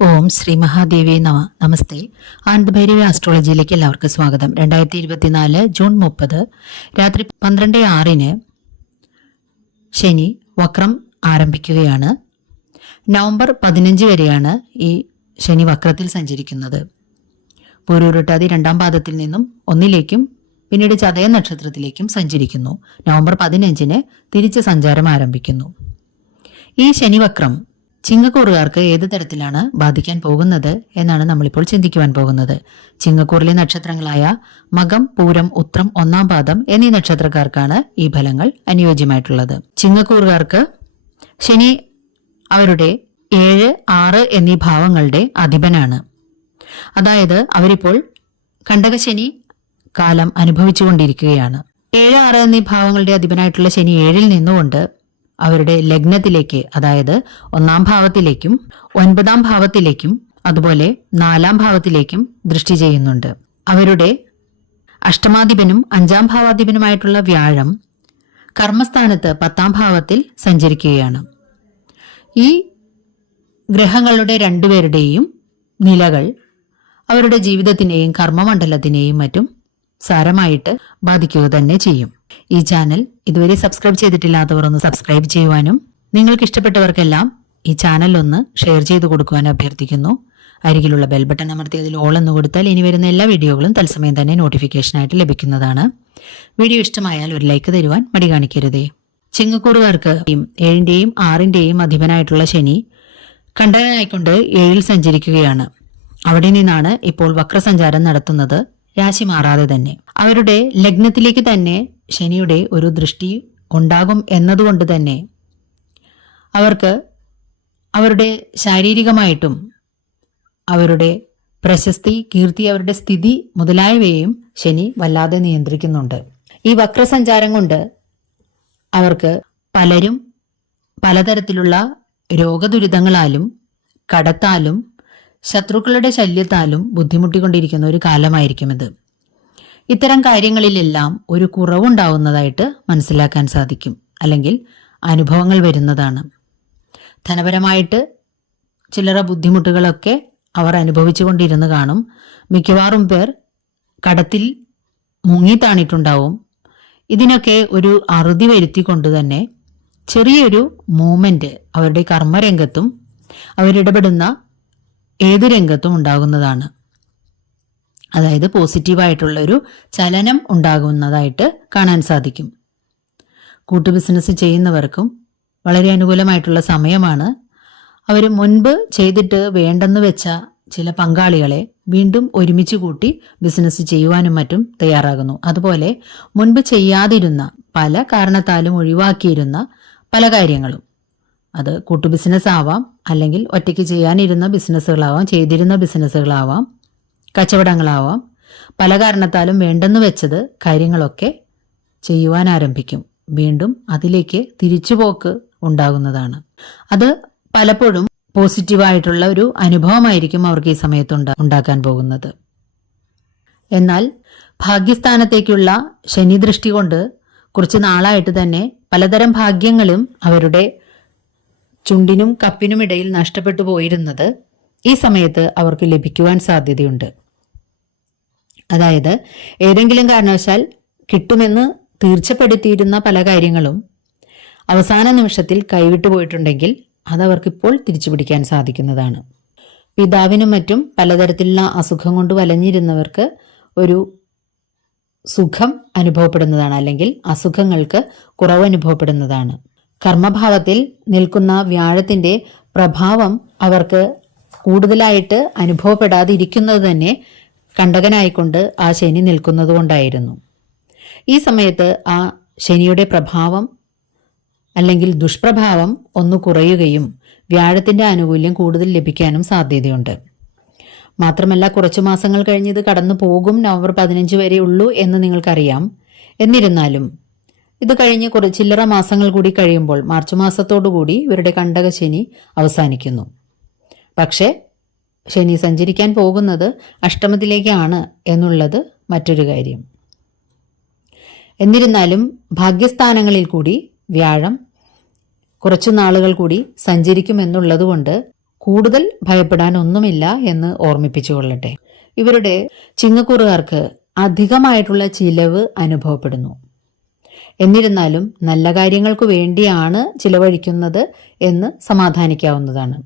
ഓം ശ്രീ മഹാദേവി നമസ്തേ. ആനന്ദഭൈരവി ആസ്ട്രോളജിയിലേക്ക് എല്ലാവർക്കും സ്വാഗതം. 2024 ജൂൺ 30 രാത്രി 12:06 ശനി വക്രം ആരംഭിക്കുകയാണ്. നവംബർ 15 വരെയാണ് ഈ ശനി വക്രത്തിൽ സഞ്ചരിക്കുന്നത്. പൂരുരുട്ടാതി 2-ാം പാദത്തിൽ നിന്നും 1-ലേക്കും പിന്നീട് ചതയ നക്ഷത്രത്തിലേക്കും സഞ്ചരിക്കുന്നു. നവംബർ 15 തിരിച്ച് സഞ്ചാരം ആരംഭിക്കുന്നു. ഈ ശനിവക്രം ചിങ്ങക്കൂറുകാർക്ക് ഏത് തരത്തിലാണ് ബാധിക്കാൻ പോകുന്നത് എന്നാണ് നമ്മളിപ്പോൾ ചിന്തിക്കുവാൻ പോകുന്നത്. ചിങ്ങക്കൂറിലെ നക്ഷത്രങ്ങളായ മകം, പൂരം, ഉത്രം, 1-ാം പാദം എന്നീ നക്ഷത്രക്കാർക്കാണ് ഈ ഫലങ്ങൾ അനുയോജ്യമായിട്ടുള്ളത്. ചിങ്ങക്കൂറുകാർക്ക് ശനി അവരുടെ 7, 6 എന്നീ ഭാവങ്ങളുടെ അധിപനാണ്. അതായത് അവരിപ്പോൾ കണ്ടകശനി കാലം അനുഭവിച്ചുകൊണ്ടിരിക്കുകയാണ്. 7, 6 എന്നീ ഭാവങ്ങളുടെ അധിപനായിട്ടുള്ള ശനി 7-ൽ നിന്നുകൊണ്ട് അവരുടെ ലഗ്നത്തിലേക്ക്, അതായത് 1-ാം ഭാവത്തിലേക്കും 9-ാം ഭാവത്തിലേക്കും അതുപോലെ 4-ാം ഭാവത്തിലേക്കും ദൃഷ്ടി ചെയ്യുന്നുണ്ട്. അവരുടെ അഷ്ടമാധിപനും 5-ാം ഭാവാധിപനുമായിട്ടുള്ള വ്യാഴം കർമ്മസ്ഥാനത്ത് 10-ാം ഭാവത്തിൽ സഞ്ചരിക്കുകയാണ്. ഈ ഗ്രഹങ്ങളുടെ രണ്ടുപേരുടെയും നിലകൾ അവരുടെ ജീവിതത്തിനെയും കർമ്മമണ്ഡലത്തിനെയും മറ്റും സാരമായിട്ട് ബാധിക്കുക തന്നെ ചെയ്യും. ഈ ചാനൽ ഇതുവരെ സബ്സ്ക്രൈബ് ചെയ്തിട്ടില്ലാത്തവർ ഒന്ന് സബ്സ്ക്രൈബ് ചെയ്യുവാനും നിങ്ങൾക്ക് ഇഷ്ടപ്പെട്ടവർക്കെല്ലാം ഈ ചാനൽ ഒന്ന് ഷെയർ ചെയ്ത് കൊടുക്കുവാനും അഭ്യർത്ഥിക്കുന്നു. അരികിലുള്ള ബെൽ ബട്ടൺ അമർത്തി അതിൽ ഓൾ എന്ന് കൊടുത്താൽ ഇനി വരുന്ന എല്ലാ വീഡിയോകളും തത്സമയം തന്നെ നോട്ടിഫിക്കേഷനായിട്ട് ലഭിക്കുന്നതാണ്. വീഡിയോ ഇഷ്ടമായാൽ ഒരു ലൈക്ക് തരുവാൻ മടി കാണിക്കരുതേ. ചിങ്ങക്കൂറുകാർക്ക് 7-ന്റെയും 6-ന്റെയും അധിപനായിട്ടുള്ള ശനി കണ്ടകനായിക്കൊണ്ട് 7-ൽ സഞ്ചരിക്കുകയാണ്. അവിടെ നിന്നാണ് ഇപ്പോൾ വക്രസഞ്ചാരം നടത്തുന്നത്, രാശി മാറാതെ തന്നെ. അവരുടെ ലഗ്നത്തിലേക്ക് തന്നെ ശനിയുടെ ഒരു ദൃഷ്ടി ഉണ്ടാകും എന്നതുകൊണ്ട് തന്നെ അവർക്ക് അവരുടെ ശാരീരികമായിട്ടും അവരുടെ പ്രശസ്തി, കീർത്തി, അവരുടെ സ്ഥിതി മുതലായവയെയും ശനി വല്ലാതെ നിയന്ത്രിക്കുന്നുണ്ട്. ഈ വക്രസഞ്ചാരം കൊണ്ട് അവർക്ക് പലരും പലതരത്തിലുള്ള രോഗദുരിതങ്ങളാലും കടത്താലും ശത്രുക്കളുടെ ശല്യത്താലും ബുദ്ധിമുട്ടിക്കൊണ്ടിരിക്കുന്ന ഒരു കാലമായിരിക്കും ഇത്. ഇത്തരം കാര്യങ്ങളിലെല്ലാം ഒരു കുറവുണ്ടാവുന്നതായിട്ട് മനസ്സിലാക്കാൻ സാധിക്കും, അല്ലെങ്കിൽ അനുഭവങ്ങൾ വരുന്നതാണ്. ധനപരമായിട്ട് ചില്ലറ ബുദ്ധിമുട്ടുകളൊക്കെ അവർ അനുഭവിച്ചു കൊണ്ടിരുന്ന് കാണും. മിക്കവാറും പേർ കടത്തിൽ മുങ്ങിത്താണിട്ടുണ്ടാവും. ഇതിനൊക്കെ ഒരു അറുതി വരുത്തിക്കൊണ്ട് തന്നെ ചെറിയൊരു മൂവ്മെന്റ് അവരുടെ കർമ്മരംഗത്തും അവരിടപെടുന്ന ഏതു രംഗത്തും ഉണ്ടാകുന്നതാണ്. അതായത് പോസിറ്റീവായിട്ടുള്ള ഒരു ചലനം ഉണ്ടാകുന്നതായിട്ട് കാണാൻ സാധിക്കും. കൂട്ടു ബിസിനസ് ചെയ്യുന്നവർക്കും വളരെ അനുകൂലമായിട്ടുള്ള സമയമാണ്. അവർ മുൻപ് ചെയ്തിട്ട് വേണ്ടെന്ന് വെച്ച ചില പങ്കാളികളെ വീണ്ടും ഒരുമിച്ച് കൂട്ടി ബിസിനസ് ചെയ്യുവാനും മറ്റും തയ്യാറാകുന്നു. അതുപോലെ മുൻപ് ചെയ്യാതിരുന്ന, പല കാരണത്താലും ഒഴിവാക്കിയിരുന്ന പല കാര്യങ്ങളും, അത് കൂട്ടു ബിസിനസ് ആവാം, അല്ലെങ്കിൽ ഒറ്റയ്ക്ക് ചെയ്യാനിരുന്ന ബിസിനസ്സുകളാവാം, ചെയ്തിരുന്ന ബിസിനസ്സുകളാവാം, കച്ചവടങ്ങളാവാം, പല കാരണത്താലും വേണ്ടെന്ന് വെച്ചത് കാര്യങ്ങളൊക്കെ ചെയ്യുവാൻ ആരംഭിക്കും. വീണ്ടും അതിലേക്ക് തിരിച്ചുപോക്ക് ഉണ്ടാകുന്നതാണ്. അത് പലപ്പോഴും പോസിറ്റീവായിട്ടുള്ള ഒരു അനുഭവമായിരിക്കും അവർക്ക് ഈ സമയത്ത് ഉണ്ടാക്കാൻ പോകുന്നത്. എന്നാൽ ഭാഗ്യസ്ഥാനത്തേക്കുള്ള ശനി ദൃഷ്ടി കൊണ്ട് കുറച്ച് നാളായിട്ട് തന്നെ പലതരം ഭാഗ്യങ്ങളും അവരുടെ ചുണ്ടിനും കപ്പിനും ഇടയിൽ നഷ്ടപ്പെട്ടു പോയിരുന്നത് ഈ സമയത്ത് അവർക്ക് ലഭിക്കുവാൻ സാധ്യതയുണ്ട്. അതായത് ഏതെങ്കിലും കാരണവശാൽ കിട്ടുമെന്ന് തീർച്ചപ്പെടുത്തിയിരുന്ന പല കാര്യങ്ങളും അവസാന നിമിഷത്തിൽ കൈവിട്ടു പോയിട്ടുണ്ടെങ്കിൽ അതവർക്കിപ്പോൾ തിരിച്ചു പിടിക്കാൻ സാധിക്കുന്നതാണ്. പിതാവിനും മറ്റും പലതരത്തിലുള്ള അസുഖം കൊണ്ട് വലഞ്ഞിരുന്നവർക്ക് ഒരു സുഖം അനുഭവപ്പെടുന്നതാണ്, അല്ലെങ്കിൽ അസുഖങ്ങൾക്ക് കുറവ് അനുഭവപ്പെടുന്നതാണ്. കർമ്മഭാവത്തിൽ നിൽക്കുന്ന വ്യാഴത്തിന്റെ പ്രഭാവം അവർക്ക് കൂടുതലായിട്ട് അനുഭവപ്പെടാതിരിക്കുന്നത് തന്നെ കണ്ടകനായിക്കൊണ്ട് ആ ശനി നിൽക്കുന്നത് കൊണ്ടായിരുന്നു. ഈ സമയത്ത് ആ ശനിയുടെ പ്രഭാവം അല്ലെങ്കിൽ ദുഷ്പ്രഭാവം ഒന്ന് കുറയുകയും വ്യാഴത്തിന്റെ ആനുകൂല്യം കൂടുതൽ ലഭിക്കാനും സാധ്യതയുണ്ട്. മാത്രമല്ല, കുറച്ചു മാസങ്ങൾ കഴിഞ്ഞ് ഇത് കടന്നു പോകും. നവംബർ 15 വരെ ഉള്ളൂ എന്ന് നിങ്ങൾക്കറിയാം. എന്നിരുന്നാലും ഇത് കഴിഞ്ഞ് ചില്ലറ മാസങ്ങൾ കൂടി കഴിയുമ്പോൾ മാർച്ച് മാസത്തോടുകൂടി ഇവരുടെ കണ്ടകശനി അവസാനിക്കുന്നു. പക്ഷേ ശനി സഞ്ചരിക്കാൻ പോകുന്നത് അഷ്ടമത്തിലേക്കാണ് എന്നുള്ളത് മറ്റൊരു കാര്യം. എന്നിരുന്നാലും ഭാഗ്യസ്ഥാനങ്ങളിൽ കൂടി വ്യാഴം കുറച്ചു നാളുകൾ കൂടി സഞ്ചരിക്കുമെന്നുള്ളത് കൊണ്ട് കൂടുതൽ ഭയപ്പെടാൻ ഒന്നുമില്ല എന്ന് ഓർമ്മിപ്പിച്ചുകൊള്ളട്ടെ. ഇവരുടെ ചിങ്ങക്കൂറുകാർക്ക് അധികമായിട്ടുള്ള ചിലവ് അനുഭവപ്പെടുന്നു. എന്നിരുന്നാലും നല്ല കാര്യങ്ങൾക്കു വേണ്ടിയാണ് ചിലവഴിക്കുന്നത് എന്ന് സമാധാനിക്കാവുന്നതാണ്.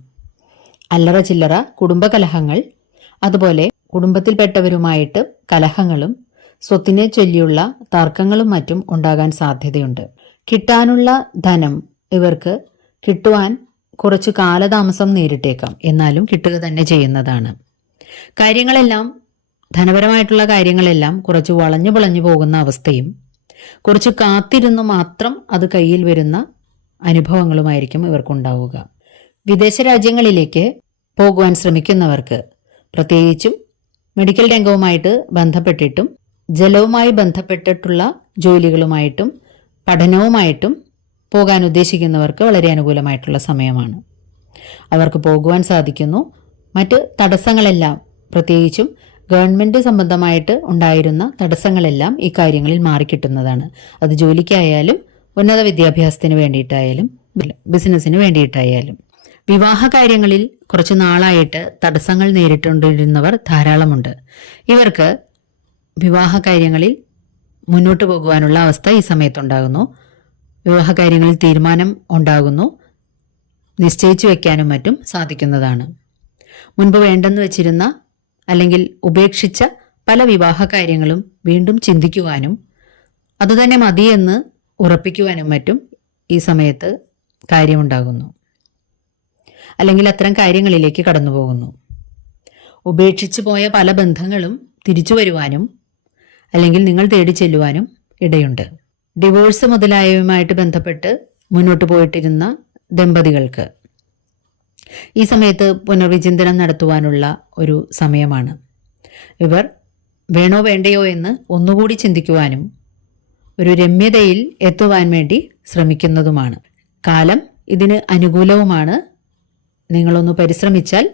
അല്ലറ ചില്ലറ കുടുംബകലഹങ്ങൾ, അതുപോലെ കുടുംബത്തിൽപ്പെട്ടവരുമായിട്ട് കലഹങ്ങളും സ്വത്തിനെ ചൊല്ലിയുള്ള തർക്കങ്ങളും മറ്റും ഉണ്ടാകാൻ സാധ്യതയുണ്ട്. കിട്ടാനുള്ള ധനം ഇവർക്ക് കിട്ടുവാൻ കുറച്ചു കാലതാമസം നേരിട്ടേക്കാം, എന്നാലും കിട്ടുക തന്നെ ചെയ്യുന്നതാണ്. കാര്യങ്ങളെല്ലാം, ധനപരമായിട്ടുള്ള കാര്യങ്ങളെല്ലാം കുറച്ച് വളഞ്ഞു പൊളഞ്ഞു പോകുന്ന അവസ്ഥയും കുറച്ച് കാത്തിരുന്നു മാത്രം അത് കയ്യിൽ വരുന്ന അനുഭവങ്ങളുമായിരിക്കും ഇവർക്കുണ്ടാവുക. വിദേശ രാജ്യങ്ങളിലേക്ക് പോകുവാൻ ശ്രമിക്കുന്നവർക്ക്, പ്രത്യേകിച്ചും മെഡിക്കൽ രംഗവുമായിട്ട് ബന്ധപ്പെട്ടിട്ടും ജലവുമായി ബന്ധപ്പെട്ടിട്ടുള്ള ജോലികളുമായിട്ടും പഠനവുമായിട്ടും പോകാൻ ഉദ്ദേശിക്കുന്നവർക്ക് വളരെ അനുകൂലമായിട്ടുള്ള സമയമാണ്. അവർക്ക് പോകുവാൻ സാധിക്കുന്നു. മറ്റ് തടസ്സങ്ങളെല്ലാം, പ്രത്യേകിച്ചും ഗവൺമെൻറ് സംബന്ധമായിട്ട് ഉണ്ടായിരുന്ന തടസ്സങ്ങളെല്ലാം ഈ കാര്യങ്ങളിൽ മാറിക്കിട്ടുന്നതാണ്. അത് ജോലിക്കായാലും ഉന്നത വിദ്യാഭ്യാസത്തിന് വേണ്ടിയിട്ടായാലും ബിസിനസ്സിന് വേണ്ടിയിട്ടായാലും. വിവാഹ കാര്യങ്ങളിൽ കുറച്ചു നാളായിട്ട് തടസ്സങ്ങൾ നേരിട്ടുകൊണ്ടിരുന്നവർ ധാരാളമുണ്ട്. ഇവർക്ക് വിവാഹ കാര്യങ്ങളിൽ മുന്നോട്ട് പോകുവാനുള്ള അവസ്ഥ ഈ സമയത്തുണ്ടാകുന്നു. വിവാഹ കാര്യങ്ങളിൽ തീരുമാനം ഉണ്ടാകുന്നു. നിശ്ചയിച്ചു വെക്കാനും മറ്റും സാധിക്കുന്നതാണ്. മുൻപ് വേണ്ടെന്ന് വെച്ചിരുന്ന അല്ലെങ്കിൽ ഉപേക്ഷിച്ച പല വിവാഹ കാര്യങ്ങളും വീണ്ടും ചിന്തിക്കുവാനും അതുതന്നെ മതിയെന്ന് ഉറപ്പിക്കുവാനും മറ്റും ഈ സമയത്ത് കാര്യമുണ്ടാകുന്നു. അല്ലെങ്കിൽ അത്തരം കാര്യങ്ങളിലേക്ക് കടന്നു പോകുന്നു. ഉപേക്ഷിച്ചു പോയ പല ബന്ധങ്ങളും തിരിച്ചു വരുവാനും അല്ലെങ്കിൽ നിങ്ങൾ തേടി ചെല്ലുവാനും ഇടയുണ്ട്. ഡിവോഴ്സ് മുതലായവയുമായിട്ട് ബന്ധപ്പെട്ട് മുന്നോട്ട് പോയിട്ടിരുന്ന ദമ്പതികൾക്ക് ഈ സമയത്ത് പുനർവിചിന്തനം നടത്തുവാനുള്ള ഒരു സമയമാണ്. ഇവർ വേണോ വേണ്ടയോ എന്ന് ഒന്നുകൂടി ചിന്തിക്കുവാനും ഒരു രമ്യതയിൽ എത്തുവാൻ വേണ്ടി ശ്രമിക്കുന്നതുമാണ്. കാലം ഇതിന് അനുകൂലവുമാണ്. നിങ്ങളൊന്ന് പരിശ്രമിച്ചാൽ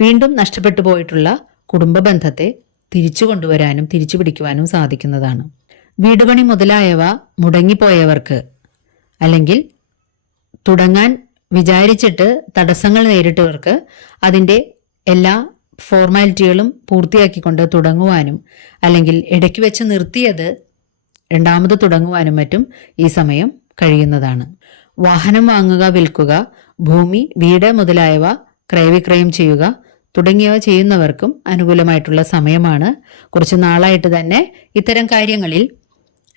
വീണ്ടും നഷ്ടപ്പെട്ടു പോയിട്ടുള്ള കുടുംബ ബന്ധത്തെ തിരിച്ചു കൊണ്ടുവരാനും തിരിച്ചു പിടിക്കുവാനും സാധിക്കുന്നതാണ്. വീടുപണി മുതലായവ മുടങ്ങിപ്പോയവർക്ക്, അല്ലെങ്കിൽ തുടങ്ങാൻ വിചാരിച്ചിട്ട് തടസ്സങ്ങൾ നേരിട്ടവർക്ക് അതിൻ്റെ എല്ലാ ഫോർമാലിറ്റികളും പൂർത്തിയാക്കിക്കൊണ്ട് തുടങ്ങുവാനും അല്ലെങ്കിൽ ഇടയ്ക്ക് വെച്ച് നിർത്തിയത് രണ്ടാമത് തുടങ്ങുവാനും മറ്റും ഈ സമയം കഴിയുന്നതാണ്. വാഹനം വാങ്ങുക, വിൽക്കുക, ഭൂമി, വീട് മുതലായവ ക്രയവിക്രയം ചെയ്യുക തുടങ്ങിയവ ചെയ്യുന്നവർക്കും അനുകൂലമായിട്ടുള്ള സമയമാണ്. കുറച്ച് നാളായിട്ട് തന്നെ ഇത്തരം കാര്യങ്ങളിൽ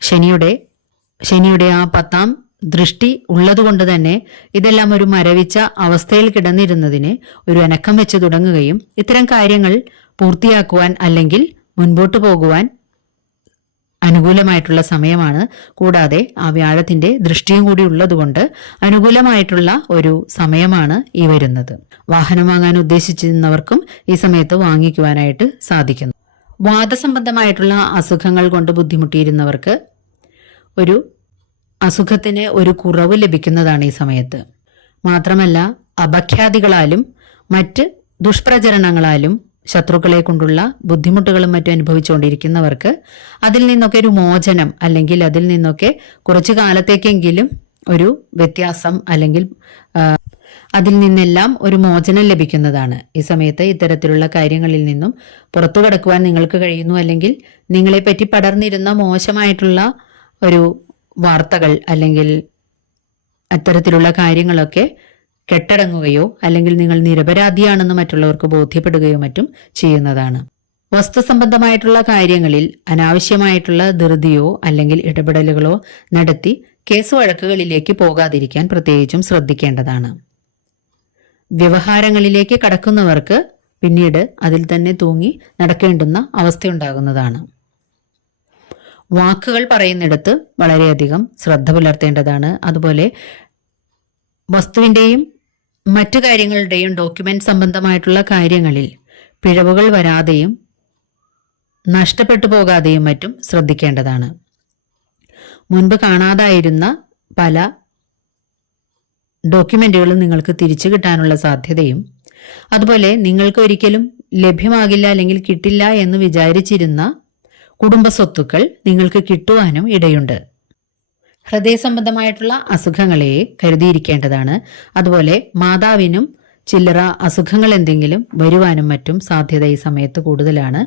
ശനിയുടെ ആ 10ാം ദൃഷ്ടി ഉള്ളതുകൊണ്ട് തന്നെ ഇതെല്ലാം ഒരു മരവിച്ച അവസ്ഥയിൽ കിടന്നിരുന്നതിന് ഒരു അനക്കം വെച്ച് തുടങ്ങുകയും ഇത്തരം കാര്യങ്ങൾ പൂർത്തിയാക്കുവാൻ അല്ലെങ്കിൽ മുൻപോട്ട് പോകുവാൻ അനുകൂലമായിട്ടുള്ള സമയമാണ്. കൂടാതെ ആ വ്യാഴത്തിന്റെ ദൃഷ്ടിയും കൂടി ഉള്ളതുകൊണ്ട് അനുകൂലമായിട്ടുള്ള ഒരു സമയമാണ് ഈ വരുന്നത്. വാഹനം വാങ്ങാൻ ഉദ്ദേശിച്ചിരുന്നവർക്കും ഈ സമയത്ത് വാങ്ങിക്കുവാനായിട്ട് സാധിക്കുന്നു. വാദസംബന്ധമായിട്ടുള്ള അസുഖങ്ങൾ കൊണ്ട് ബുദ്ധിമുട്ടിയിരുന്നവർക്ക് ഒരു അസുഖത്തിന് ഒരു കുറവ് ലഭിക്കുന്നതാണ് ഈ സമയത്ത്. മാത്രമല്ല അപഖ്യാതികളാലും മറ്റ് ദുഷ്പ്രചരണങ്ങളാലും ശത്രുക്കളെ കൊണ്ടുള്ള ബുദ്ധിമുട്ടുകളും മറ്റും അനുഭവിച്ചുകൊണ്ടിരിക്കുന്നവർക്ക് അതിൽ നിന്നൊക്കെ ഒരു മോചനം, അല്ലെങ്കിൽ അതിൽ നിന്നൊക്കെ കുറച്ചു കാലത്തേക്കെങ്കിലും ഒരു വ്യത്യാസം, അല്ലെങ്കിൽ അതിൽ നിന്നെല്ലാം ഒരു മോചനം ലഭിക്കുന്നതാണ്. ഈ സമയത്ത് ഇത്തരത്തിലുള്ള കാര്യങ്ങളിൽ നിന്നും പുറത്തു കടക്കുവാൻ നിങ്ങൾക്ക് കഴിയുന്നു. അല്ലെങ്കിൽ നിങ്ങളെപ്പറ്റി പടർന്നിരുന്ന മോശമായിട്ടുള്ള ഒരു വാർത്തകൾ അല്ലെങ്കിൽ അത്തരത്തിലുള്ള കാര്യങ്ങളൊക്കെ കെട്ടടങ്ങുകയോ അല്ലെങ്കിൽ നിങ്ങൾ നിരപരാധിയാണെന്ന് മറ്റുള്ളവർക്ക് ബോധ്യപ്പെടുകയോ മറ്റും ചെയ്യുന്നതാണ്. വസ്തുസംബന്ധമായിട്ടുള്ള കാര്യങ്ങളിൽ അനാവശ്യമായിട്ടുള്ള ധൃതിയോ അല്ലെങ്കിൽ ഇടപെടലുകളോ നടത്തി കേസ് വഴക്കുകളിലേക്ക് പോകാതിരിക്കാൻ പ്രത്യേകിച്ചും ശ്രദ്ധിക്കേണ്ടതാണ്. വ്യവഹാരങ്ങളിലേക്ക് കടക്കുന്നവർക്ക് പിന്നീട് അതിൽ തന്നെ തൂങ്ങി നടക്കേണ്ടുന്ന അവസ്ഥയുണ്ടാകുന്നതാണ്. വാക്കുകൾ പറയുന്നിടത്ത് വളരെയധികം ശ്രദ്ധ പുലർത്തേണ്ടതാണ്. അതുപോലെ വസ്തുവിൻ്റെയും മറ്റു കാര്യങ്ങളുടെയും ഡോക്യുമെന്റ് സംബന്ധമായിട്ടുള്ള കാര്യങ്ങളിൽ പിഴവുകൾ വരാതെയും നഷ്ടപ്പെട്ടു പോകാതെയും മറ്റും ശ്രദ്ധിക്കേണ്ടതാണ്. മുൻപ് കാണാതായിരുന്ന പല ഡോക്യുമെന്റുകളും നിങ്ങൾക്ക് തിരിച്ചു കിട്ടാനുള്ള സാധ്യതയും, അതുപോലെ നിങ്ങൾക്ക് ഒരിക്കലും ലഭ്യമാകില്ല അല്ലെങ്കിൽ കിട്ടില്ല എന്ന് വിചാരിച്ചിരുന്ന കുടുംബ സ്വത്തുക്കൾ നിങ്ങൾക്ക് കിട്ടുവാനും ഇടയുണ്ട്. ഹൃദയ സംബന്ധമായിട്ടുള്ള അസുഖങ്ങളെ കരുതിയിരിക്കേണ്ടതാണ്. അതുപോലെ മാതാവിനും ചില്ലറ അസുഖങ്ങൾ എന്തെങ്കിലും വരുവാനും മറ്റും സാധ്യത ഈ സമയത്ത് കൂടുതലാണ്.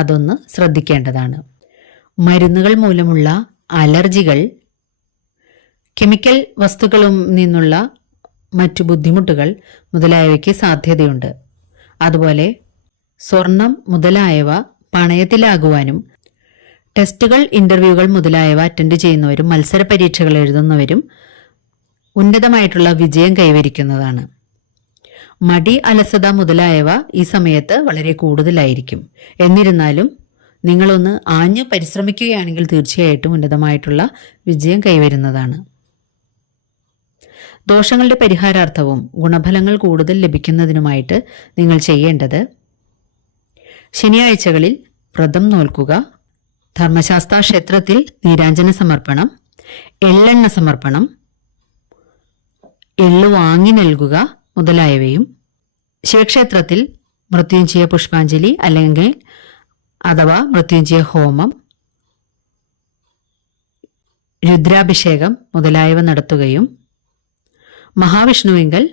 അതൊന്ന് ശ്രദ്ധിക്കേണ്ടതാണ്. മരുന്നുകൾ മൂലമുള്ള അലർജികൾ, കെമിക്കൽ വസ്തുക്കളിൽ നിന്നുള്ള മറ്റു ബുദ്ധിമുട്ടുകൾ മുതലായവയ്ക്ക് സാധ്യതയുണ്ട്. അതുപോലെ സ്വർണം മുതലായവ പണയത്തിലാകുവാനും ടെസ്റ്റുകൾ, ഇന്റർവ്യൂകൾ മുതലായവ അറ്റൻഡ് ചെയ്യുന്നവരും മത്സര പരീക്ഷകൾ എഴുതുന്നവരും ഉന്നതമായിട്ടുള്ള വിജയം കൈവരിക്കുന്നതാണ്. മടി, അലസത മുതലായവ ഈ സമയത്ത് വളരെ കൂടുതലായിരിക്കും. എന്നിരുന്നാലും നിങ്ങളൊന്ന് ആഞ്ഞു പരിശ്രമിക്കുകയാണെങ്കിൽ തീർച്ചയായിട്ടും ഉന്നതമായിട്ടുള്ള വിജയം കൈവരുന്നതാണ്. ദോഷങ്ങളുടെ പരിഹാരാർത്ഥവും ഗുണഫലങ്ങൾ കൂടുതൽ ലഭിക്കുന്നതിനുമായിട്ട് നിങ്ങൾ ചെയ്യേണ്ടത് ശനിയാഴ്ചകളിൽ വ്രതം നോൽക്കുക, ധർമ്മശാസ്ത്ര ക്ഷേത്രത്തിൽ നീരാഞ്ജന സമർപ്പണം, എള്ളെണ്ണ സമർപ്പണം, എള്ളു വാങ്ങി നൽകുക മുതലായവയും, ശിവക്ഷേത്രത്തിൽ മൃത്യുഞ്ജയ പുഷ്പാഞ്ജലി അല്ലെങ്കിൽ അഥവാ മൃത്യുഞ്ജയ ഹോമം, രുദ്രാഭിഷേകം മുതലായവ നടത്തുകയും മഹാവിഷ്ണുവിങ്കൽ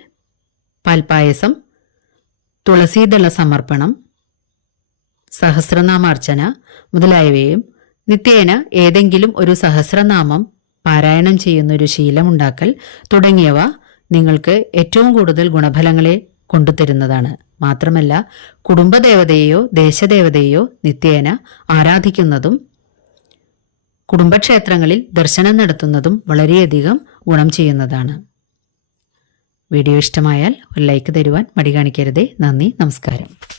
പാൽപായസം, തുളസീദള സമർപ്പണം, സഹസ്രനാമാർച്ചന മുതലായവയും നിത്യേന ഏതെങ്കിലും ഒരു സഹസ്രനാമം പാരായണം ചെയ്യുന്ന ഒരു ശീലമുണ്ടാക്കൽ തുടങ്ങിയവ നിങ്ങൾക്ക് ഏറ്റവും കൂടുതൽ ഗുണഫലങ്ങളെ കൊണ്ടുതരുന്നതാണ്. മാത്രമല്ല കുടുംബദേവതയെയോ ദേശദേവതയെയോ നിത്യേന ആരാധിക്കുന്നതും കുടുംബക്ഷേത്രങ്ങളിൽ ദർശനം നടത്തുന്നതും വളരെയധികം ഗുണം ചെയ്യുന്നതാണ്. വീഡിയോ ഇഷ്ടമായാൽ ഒരു ലൈക്ക് തരുവാൻ മടി കാണിക്കരുതേ. നന്ദി, നമസ്കാരം.